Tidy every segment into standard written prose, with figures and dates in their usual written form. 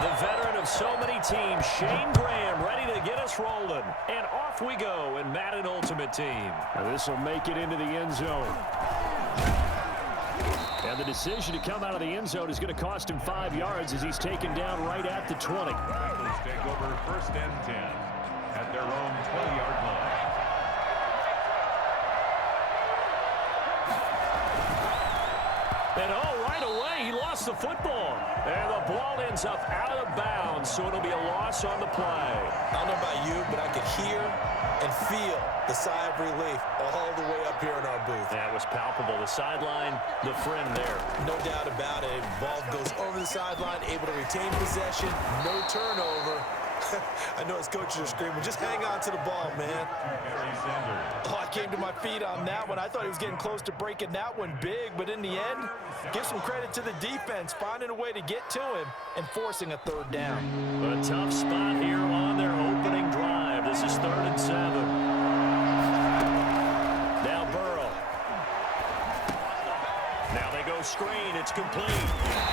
The veteran of so many teams, Shane Graham, ready to get us rolling. And off we go in Madden Ultimate Team. This will make it into the end zone. And the decision to come out of the end zone is going to cost him 5 yards as he's taken down right at the 20. Let's take over 1st and 10 at their own 20-yard line. And right away, he lost the football. And the ball ends up out of bounds, so it'll be a loss on the play. I don't know about you, but I could hear and feel the sigh of relief all the way up here in our booth. That was palpable. The sideline, the friend there. No doubt about it. Ball goes over the sideline, able to retain possession, no turnover. I know his coaches are screaming, just hang on to the ball, man. Oh, I came to my feet on that one. I thought he was getting close to breaking that one big, but in the end, give some credit to the defense, finding a way to get to him and forcing a 3rd down. A tough spot here on their opening drive. This is 3rd and 7. Now Burrow. Now they go screen. It's complete.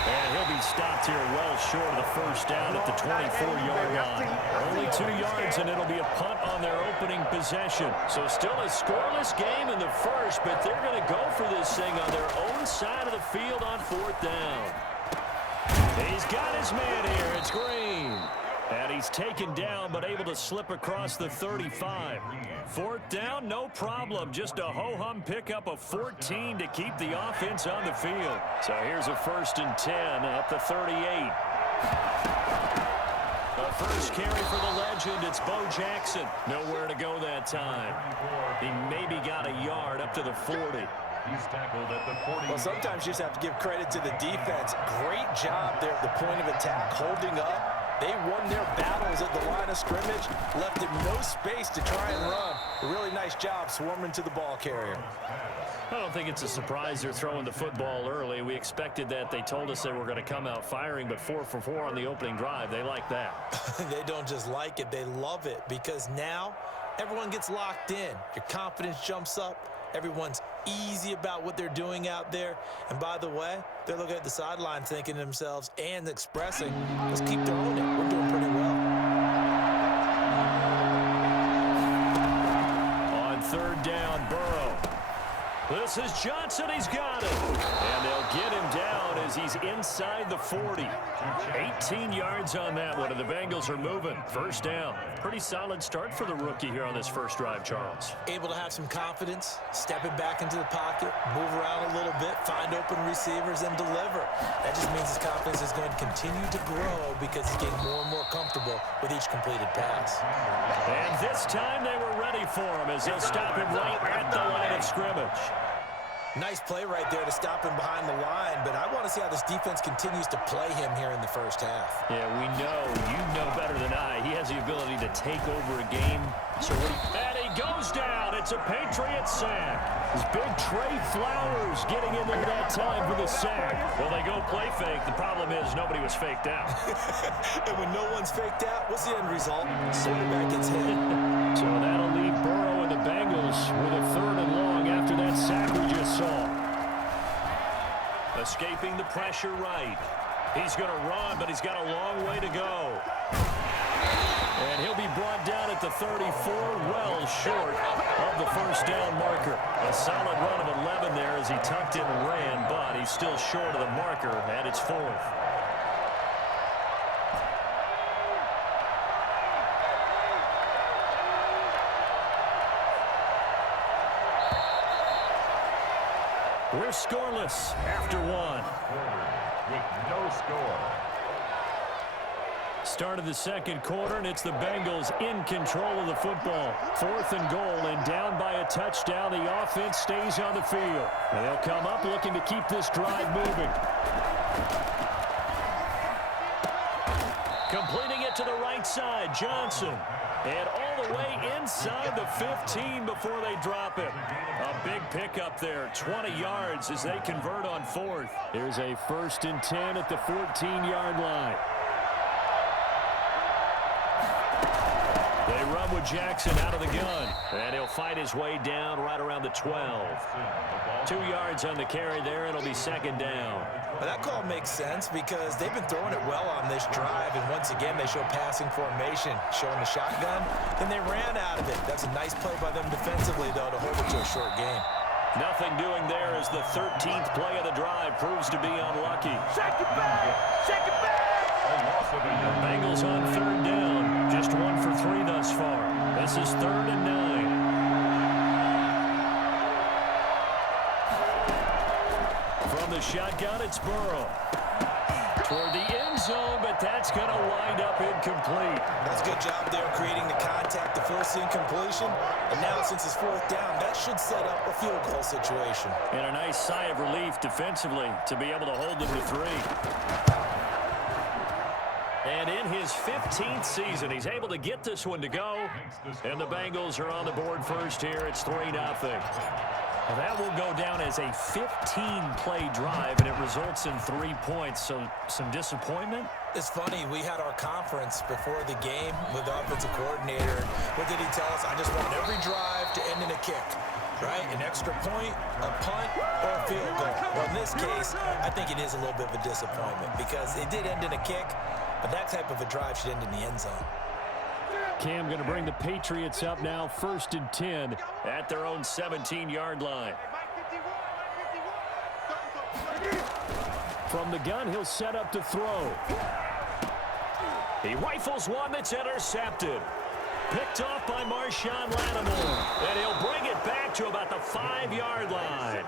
And he'll be stopped here well short of the 1st down at the 24-yard line. Only 2 yards, and it'll be a punt on their opening possession. So still a scoreless game in the 1st, but they're going to go for this thing on their own side of the field on 4th down. He's got his man here. It's Green. And he's taken down, but able to slip across the 35. 4th down, no problem. Just a ho-hum pickup of 14 to keep the offense on the field. So here's a 1st and 10 at the 38. The first carry for the legend, it's Bo Jackson. Nowhere to go that time. He maybe got a yard up to the 40. He's tackled at the 40. Well, sometimes you just have to give credit to the defense. Great job there at the point of attack, holding up. They won their battles at the line of scrimmage, left him no space to try and run. A really nice job swarming to the ball carrier. I don't think it's a surprise they're throwing the football early. We expected that. They told us they were going to come out firing, but 4 for 4 on the opening drive. They like that. They don't just like it, they love it, because now everyone gets locked in. Your confidence jumps up. Everyone's easy about what they're doing out there. And by the way, they're looking at the sideline thinking to themselves and expressing, let's keep throwing it. We're doing pretty well. On 3rd down, Burrow. This is Johnson. He's got it. And they'll get him down as he's inside the 40. 18 yards on that one, and the Bengals are moving. 1st down. Pretty solid start for the rookie here on this 1st drive, Charles. Able to have some confidence, stepping back into the pocket, move around a little bit, find open receivers, and deliver. That just means his confidence is going to continue to grow because he's getting more and more comfortable with each completed pass. And this time they were ready for him as they'll stop him right at the line of scrimmage. Nice play right there to stop him behind the line, but I want to see how this defense continues to play him here in the 1st half. Yeah, we know. You know better than I. He has the ability to take over a game. And he goes down. It's a Patriots sack. This big Trey Flowers getting in there that time for the sack. Well, they go play fake. The problem is nobody was faked out. And when no one's faked out, what's the end result? Quarterback gets hit. So that'll leave Burrow and the Bengals with a 3rd and long after that sack we just saw. Escaping the pressure right. He's going to run, but he's got a long way to go. And he'll be brought down at the 34, well short of the 1st down marker. A solid run of 11 there as he tucked in and ran, but he's still short of the marker, and it's 4th. We're scoreless after 1. With no score. Start of the 2nd quarter, and it's the Bengals in control of the football. 4th and goal, and down by a touchdown. The offense stays on the field. And they'll come up looking to keep this drive moving. Completing it to the right side, Johnson. And all the way inside the 15 before they drop it. A big pickup there, 20 yards as they convert on 4th. Here's a 1st and 10 at the 14-yard line. They run with Jackson out of the gun. And he'll fight his way down right around the 12. 2 yards on the carry there. It'll be second down. But that call makes sense because they've been throwing it well on this drive. And once again, they show passing formation, showing the shotgun. Then they ran out of it. That's a nice play by them defensively, though, to hold it to a short game. Nothing doing there as the 13th play of the drive proves to be unlucky. Second back! Second back! Bengals on third down. Just 1 for 3 thus far. This is 3rd and 9. From the shotgun, it's Burrow. Toward the end zone, but that's going to wind up incomplete. That's a good job there creating the contact to force the incompletion. And now, since it's 4th down, that should set up a field goal situation. And a nice sigh of relief defensively to be able to hold them to 3. And in his 15th season, he's able to get this one to go. And the Bengals are on the board first here. It's 3-0. Well, that will go down as a 15-play drive, and it results in 3 points. So some disappointment? It's funny. We had our conference before the game with the offensive coordinator. What did he tell us? I just want every drive to end in a kick, right? An extra point, a punt, or a field goal. Well, in this case, I think it is a little bit of a disappointment because it did end in a kick, but that type of a drive should end in the end zone. Cam going to bring the Patriots up now, 1st and 10 at their own 17-yard line. From the gun, he'll set up to throw. He rifles one that's intercepted. Picked off by Marshawn Lattimore. And he'll bring it back to about the 5-yard line.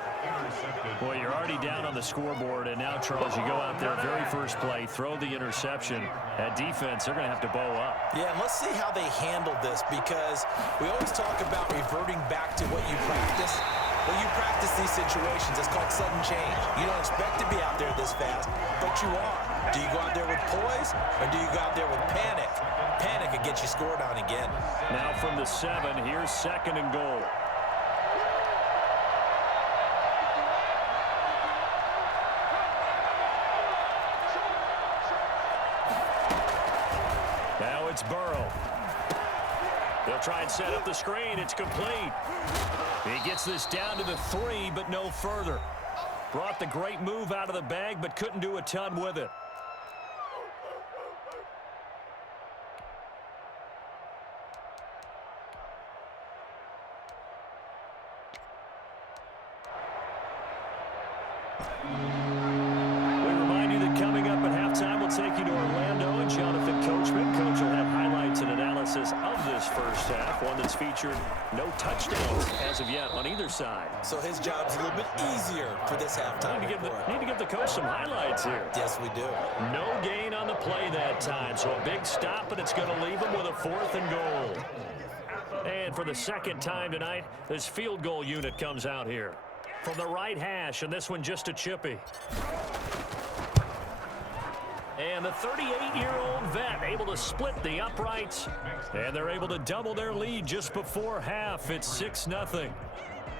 Boy, you're already down on the scoreboard, and now, Charles, you go out there, very first play, throw the interception. That defense, they're going to have to bow up. Yeah, and let's see how they handle this, because we always talk about reverting back to what you practice. When you practice these situations, it's called sudden change. You don't expect to be out there this fast, but you are. Do you go out there with poise, or do you go out there with panic? Panic could get you scored on again. Now from the 7, here's 2nd and goal. Now it's Burrow. They'll try and set up the screen. It's complete. He gets this down to the 3, but no further. Brought the great move out of the bag, but couldn't do a ton with it. We remind you that coming up at halftime, we'll take you to Orlando and Jonathan Coachman. Coach will have highlights and analysis of this first half, one that's featured no touchdowns as of yet on either side. So his job's a little bit easier for this halftime. Need to give the coach some highlights here. Yes, we do. No gain on the play that time, so a big stop, and it's going to leave him with a 4th and goal. And for the 2nd time tonight, this field goal unit comes out here. From the right hash, and this one just a chippy. And the 38-year-old vet able to split the uprights, and they're able to double their lead just before half. It's 6-0.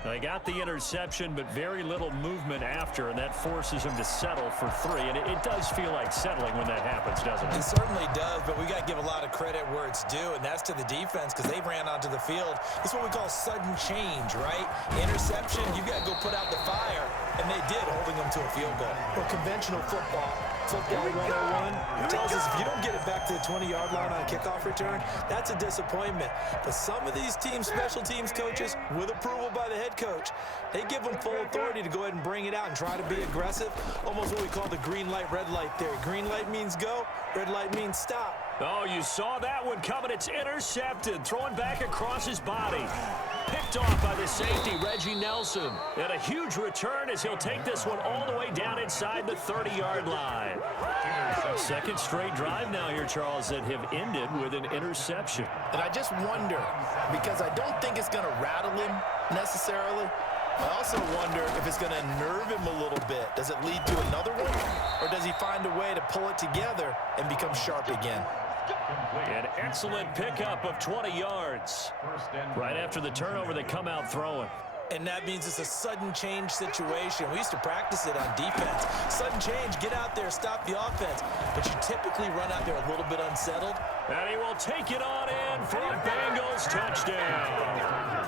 They got the interception, but very little movement after, and that forces them to settle for 3. And it does feel like settling when that happens, doesn't it? It certainly does, but we got to give a lot of credit where it's due, and that's to the defense because they ran onto the field. It's what we call sudden change, right? Interception, you got to go put out the fire, and they did, holding them to a field goal. Well, conventional football 101 tells us if you don't get it back to the 20-yard line on a kickoff return, that's a disappointment. But some of these teams, special teams coaches, with approval by the head coach, they give them full authority to go ahead and bring it out and try to be aggressive. Almost what we call the green light, red light theory. Green light means go, red light means stop. Oh, you saw that one coming. It's intercepted. Throwing back across his body. Picked off by the safety, Reggie Nelson. And a huge return as he'll take this one all the way down inside the 30-yard line. 2nd straight drive now here, Charles, that have ended with an interception. And I just wonder, because I don't think it's going to rattle him necessarily. I also wonder if it's going to nerve him a little bit. Does it lead to another one? Or does he find a way to pull it together and become sharp again? An excellent pickup of 20 yards. Right after the turnover, they come out throwing. And that means it's a sudden change situation. We used to practice it on defense. Sudden change, get out there, stop the offense. But you typically run out there a little bit unsettled. And he will take it on in for a Bengals touchdown.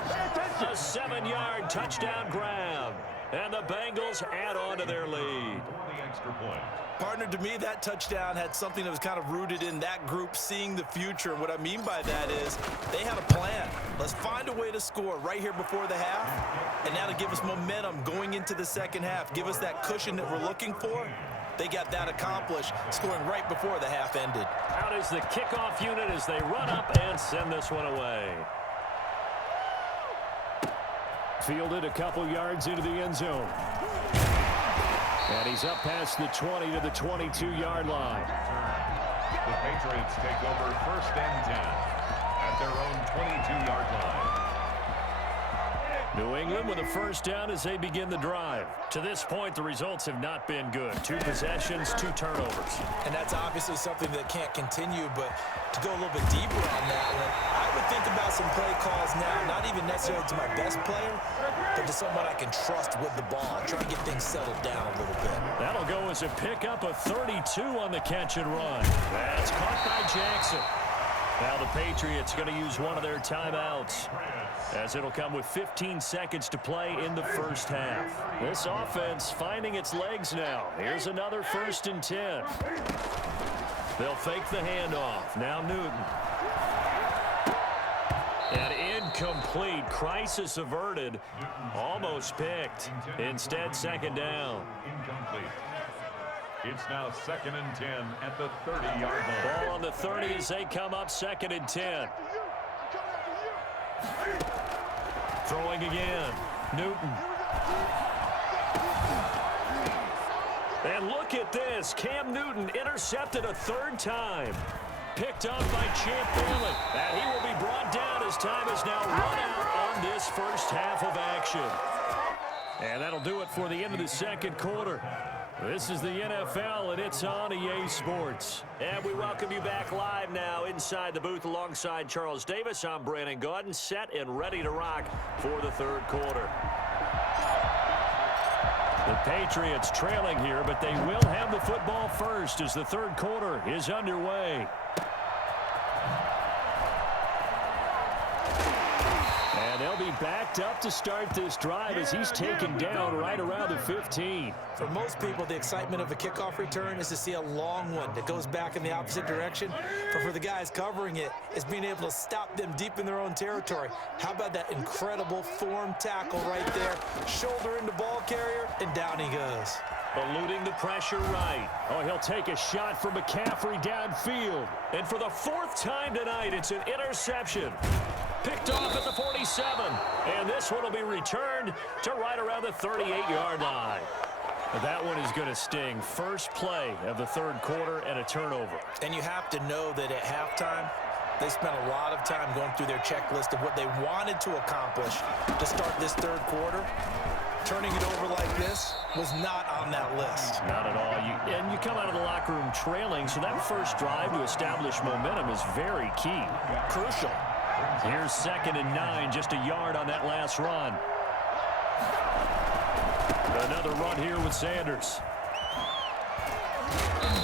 A 7-yard touchdown grab. And the Bengals add on to their lead. The extra point. Partner, to me, that touchdown had something that was kind of rooted in that group seeing the future. And what I mean by that is they had a plan. Let's find a way to score right here before the half. And that'll give us momentum going into the second half. Give us that cushion that we're looking for. They got that accomplished, scoring right before the half ended. Out is the kickoff unit as they run up and send this one away. Fielded a couple yards into the end zone. And he's up past the 20 to the 22-yard line. The Patriots take over 1st and 10 at their own 22-yard line. New England with a first down as they begin the drive. To this point, the results have not been good. 2 possessions, 2 turnovers. And that's obviously something that can't continue, but to go a little bit deeper on that one, I would think about some play calls now, not even necessarily to my best player, but to someone I can trust with the ball, try to get things settled down a little bit. That'll go as a pickup of 32 on the catch and run. That's caught by Jackson. Now the Patriots going to use one of their timeouts, as it'll come with 15 seconds to play in the first half. This offense finding its legs now. Here's another 1st and 10. They'll fake the handoff. Now Newton. And incomplete. Crisis averted. Almost picked. Instead, 2nd down. Incomplete. It's now 2nd and 10 at the 30-yard line. Ball on the 30 as they come up 2nd and 10. Throwing again. Newton. And look at this. Cam Newton intercepted a 3rd time. Picked up by Champ Bailey. And he will be brought down as time is now run out on this first half of action. And that'll do it for the end of the second quarter. This is the NFL, and it's on EA Sports. And we welcome you back live now inside the booth alongside Charles Davis. I'm Brandon Gaudin, set and ready to rock for the 3rd quarter. The Patriots trailing here, but they will have the football first as the 3rd quarter is underway. And they'll be backed up to start this drive as he's taken down right around the 15. For most people, the excitement of a kickoff return is to see a long one that goes back in the opposite direction. But for the guys covering it, it's being able to stop them deep in their own territory. How about that incredible form tackle right there? Shoulder into ball carrier, and down he goes. Eluding the pressure right. Oh, he'll take a shot from McCaffrey downfield. And for the 4th time tonight, it's an interception. Picked off at the 47. And this one will be returned to right around the 38-yard line. That one is going to sting. First play of the 3rd quarter and a turnover. And you have to know that at halftime, they spent a lot of time going through their checklist of what they wanted to accomplish to start this 3rd quarter. Turning it over like this was not on that list. Not at all. And you come out of the locker room trailing, so that first drive to establish momentum is very key. Crucial. Here's 2nd and 9, just a yard on that last run. Another run here with Sanders.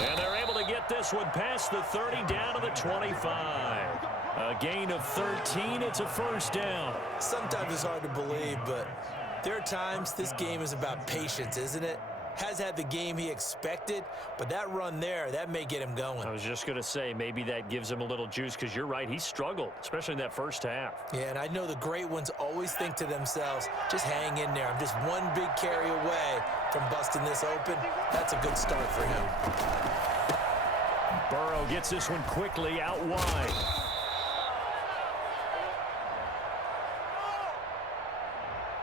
And they're able to get this one past the 30 down to the 25. A gain of 13. It's a 1st down. Sometimes it's hard to believe, but there are times this game is about patience, isn't it? Has had the game he expected, but that run there, that may get him going. I was just going to say, maybe that gives him a little juice because you're right, he struggled, especially in that first half. Yeah, and I know the great ones always think to themselves, just hang in there. I'm just one big carry away from busting this open. That's a good start for him. Burrow gets this one quickly out wide.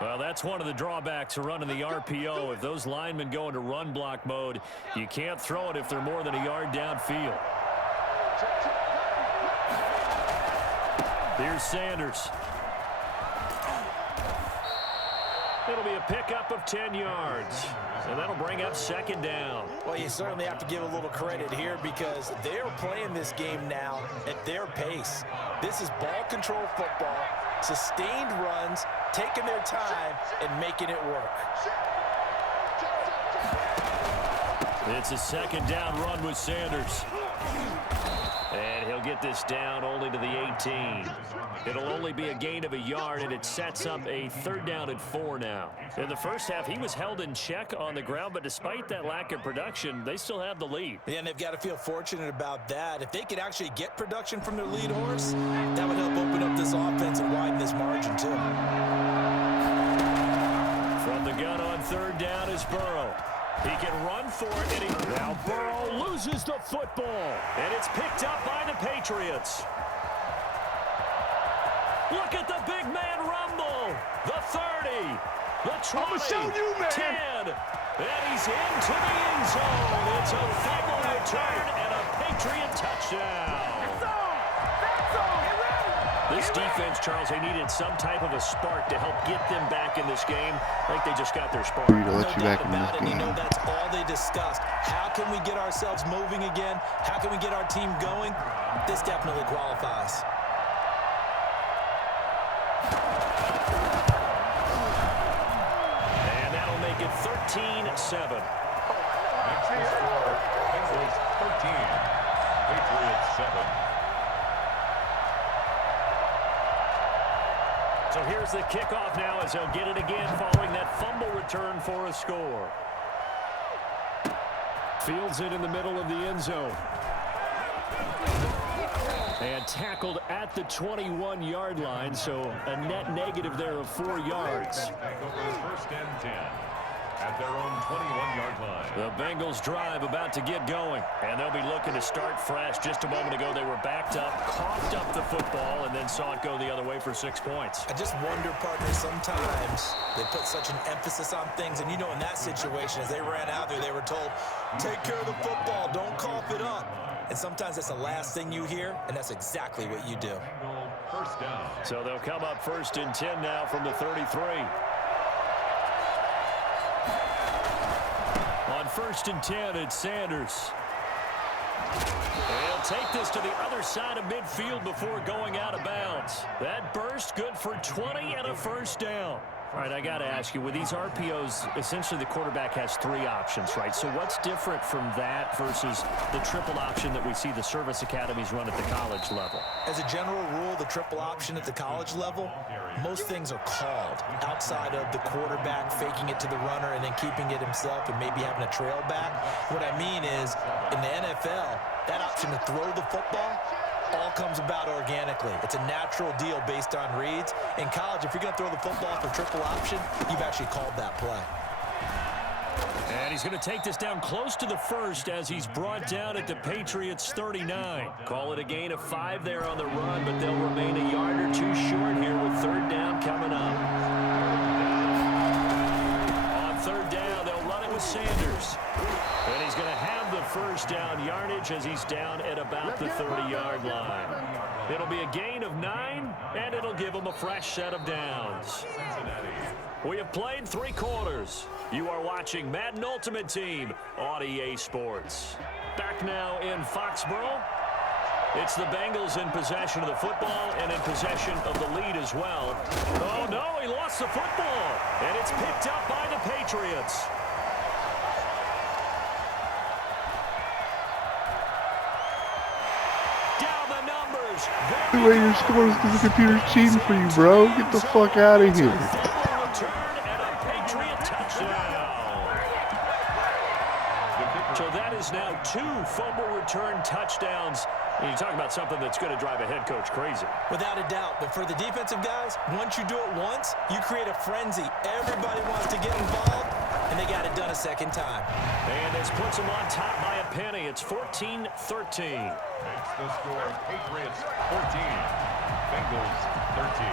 Well, that's one of the drawbacks of running the RPO. If those linemen go into run block mode, you can't throw it if they're more than a yard downfield. Here's Sanders. It'll be a pickup of 10 yards. And that'll bring up 2nd down. Well, you certainly have to give a little credit here because they're playing this game now at their pace. This is ball control football, sustained runs, taking their time and making it work. It's a second down run with Sanders. And he'll get this down only to the 18. It'll only be a gain of a yard, and it sets up a 3rd down and 4 now. In the first half, he was held in check on the ground, but despite that lack of production, they still have the lead. Yeah, and they've got to feel fortunate about that. If they could actually get production from their lead horse, that would help open up this offense and widen this margin, too. From the gun on 3rd down is Burrow. He can run for it, and now Burrow loses the football, and it's picked up by the Patriots. Look at the big man rumble. The 30, the 20, 10, and he's into the end zone. It's a fumble return and a Patriot touchdown. This defense, Charles, they needed some type of a spark to help get them back in this game. I think they just got their spark. To let you back in this game. You know, that's all they discussed. How can we get ourselves moving again? How can we get our team going? This definitely qualifies. And that'll make it 13-7. Next is score, Bengals 13, Patriots 7. So here's the kickoff now as he'll get it again following that fumble return for a score. Fields it in the middle of the end zone. And tackled at the 21-yard line, so a net negative there of 4 yards. Take over 1st and 10 at their own 21-yard line. The Bengals drive about to get going, and they'll be looking to start fresh. Just a moment ago, they were backed up, coughed up the football, and then saw it go the other way for 6 points. I just wonder, partner, sometimes they put such an emphasis on things, and you know in that situation, as they ran out there, they were told, take care of the football, don't cough it up. And sometimes that's the last thing you hear, and that's exactly what you do. 1st down. So they'll come up 1st and 10 now from the 33. On 1st and 10, it's Sanders. He'll take this to the other side of midfield before going out of bounds. That burst good for 20 and a 1st down. All right, I got to ask you, with these RPOs, essentially the quarterback has 3 options, right? So what's different from that versus the triple option that we see the service academies run at the college level? As a general rule, the triple option at the college level, most things are called outside of the quarterback faking it to the runner and then keeping it himself and maybe having a trail back. What I mean is, in the NFL, that option to throw the football all comes about organically. It's a natural deal based on reads. In college, if you're going to throw the football for triple option, you've actually called that play. And he's going to take this down close to the 1st as he's brought down at the Patriots 39. Call it a gain of 5 there on the run, but they'll remain a yard or 2 short here with 3rd down coming up. On 3rd down, they'll run it with Sanders. And he's going to have the 1st down yardage as he's down at about the 30-yard line. It'll be a gain of 9, and it'll give him a fresh set of downs. We have played 3 quarters. You are watching Madden Ultimate Team on EA Sports. Back now in Foxborough. It's the Bengals in possession of the football and in possession of the lead as well. Oh, no, he lost the football, and it's picked up by the Patriots. The way you're scoring is because the computer's cheating for you, bro. Get the fuck out of here. So that is now 2 fumble return touchdowns. And you talk about something that's going to drive a head coach crazy. Without a doubt. But for the defensive guys, once you do it once, you create a frenzy. Everybody wants to get involved, and they got it done a second time. And this puts them on top by a penny. It's 14-13. Makes the score Patriots 14, Bengals 13.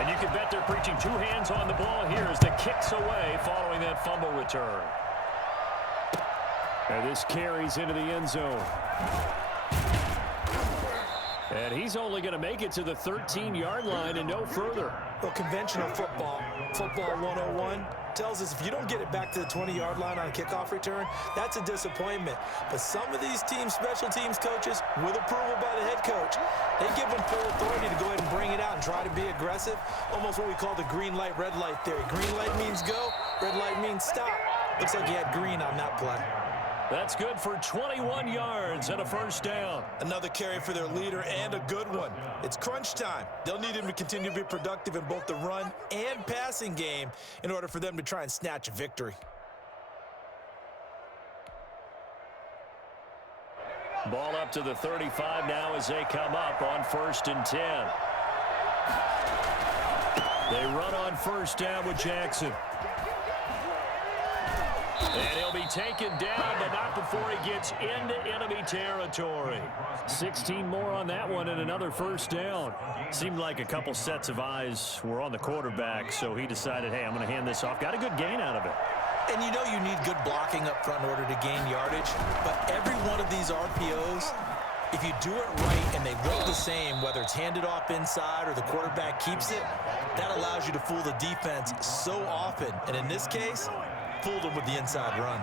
And you can bet they're preaching 2 hands on the ball here as the kick's away following that fumble return. And this carries into the end zone. And he's only going to make it to the 13-yard line and no further. Well, conventional football 101, tells us if you don't get it back to the 20-yard line on a kickoff return, that's a disappointment. But some of these teams, special teams coaches, with approval by the head coach, they give them full authority to go ahead and bring it out and try to be aggressive. Almost what we call the green light, red light theory. Green light means go, red light means stop. Looks like he had green on that play. That's good for 21 yards and a first down. Another carry for their leader and a good one. It's crunch time. They'll need him to continue to be productive in both the run and passing game in order for them to try and snatch a victory. Ball up to the 35 now as they come up on 1st and 10. They run on first down with Jackson. And he'll be taken down, but not before he gets into enemy territory. 16 more on that one and another first down. Seemed like a couple sets of eyes were on the quarterback, so he decided, hey, I'm going to hand this off. Got a good gain out of it. And you know you need good blocking up front in order to gain yardage, but every one of these RPOs, if you do it right and they look the same, whether it's handed off inside or the quarterback keeps it, that allows you to fool the defense so often. And in this case, fooled them with the inside run.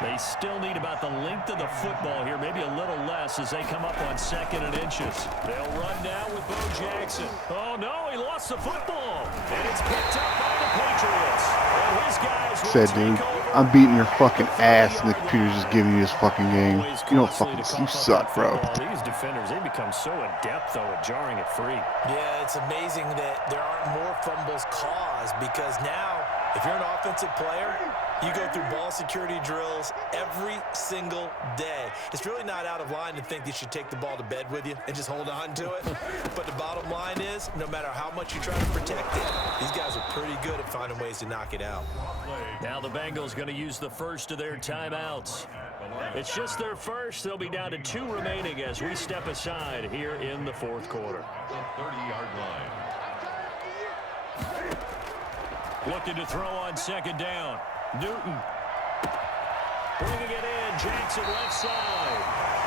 They still need about the length of the football here, maybe a little less as they come up on 2nd and inches. They'll run now with Bo Jackson. Oh, no, he lost the football. And it's picked up by the Patriots. And his guys will Said, take dude, over. I'm beating your fucking ass, and the computer's just giving you this fucking game. You don't fucking, you suck, bro. These defenders, they become so adept, though, at jarring it free. Yeah, it's amazing that there aren't more fumbles caused because now, if you're an offensive player, you go through ball security drills every single day. It's really not out of line to think you should take the ball to bed with you and just hold on to it. But the bottom line is, no matter how much you try to protect it, these guys are pretty good at finding ways to knock it out. Now the Bengals going to use the first of their timeouts. It's just their first. They'll be down to 2 remaining as we step aside here in the 4th quarter. The 30-yard line. Looking to throw on 2nd down. Newton. Bringing it in. Jackson left side.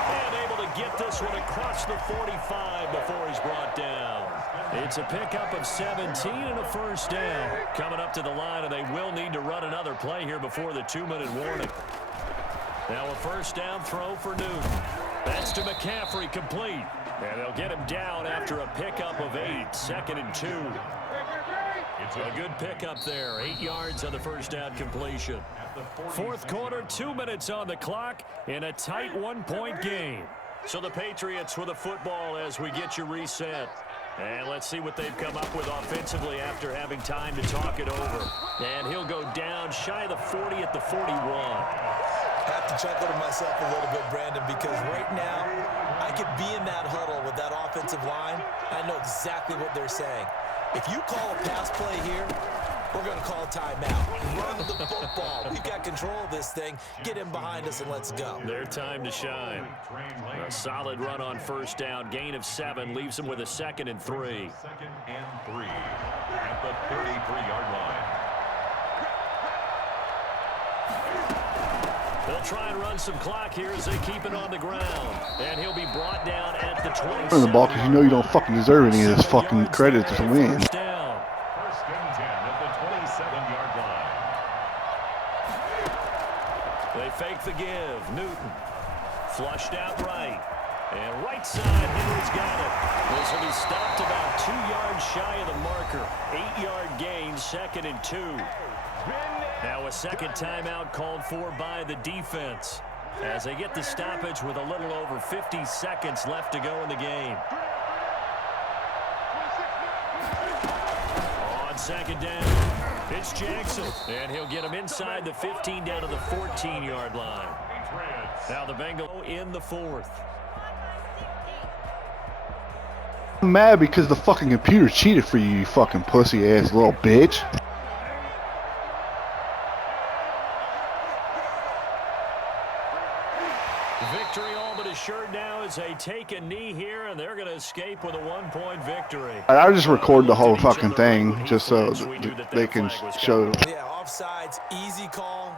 And able to get this one across the 45 before he's brought down. It's a pickup of 17 and a first down. Coming up to the line, and they will need to run another play here before the 2-minute warning. Now a first down throw for Newton. That's to McCaffrey, complete. And they'll get him down after a pickup of 8. 2nd and 2. It's a good pickup there. 8 yards on the first down completion. 4th quarter, 2 minutes on the clock in a tight 1-point game. So the Patriots with a football as we get you reset. And let's see what they've come up with offensively after having time to talk it over. And he'll go down shy of the 40 at the 41. I have to chuckle to myself a little bit, Brandon, because right now I could be in that huddle with that offensive line. I know exactly what they're saying. If you call a pass play here, we're going to call a timeout. Run the football. We've got control of this thing. Get him behind us and let's go. Their time to shine. A solid run on first down. Gain of 7 leaves them with a 2nd and 3. 2nd and 3 at the 33-yard line. They'll try and run some clock here as they keep it on the ground. And he'll be brought down at the 27. Run the ball because you know you don't fucking deserve any of this fucking credit to win. First and 10 at the 27-yard line. They fake the give. Newton flushed out right. And right side, Henry's got it. This will be stopped about 2 yards shy of the marker. 8-yard gain, 2nd and 2. Now a second timeout called for by the defense as they get the stoppage with a little over 50 seconds left to go in the game. On 2nd down, it's Jackson, and he'll get him inside the 15 down to the 14-yard line. Now the Bengals in the 4th. I'm mad because the fucking computer cheated for you, you fucking pussy-ass little bitch. Victory all but assured now as they take a knee here, and they're going to escape with a 1-point victory. I just record the whole fucking thing just so they can show. Yeah, offsides, easy call.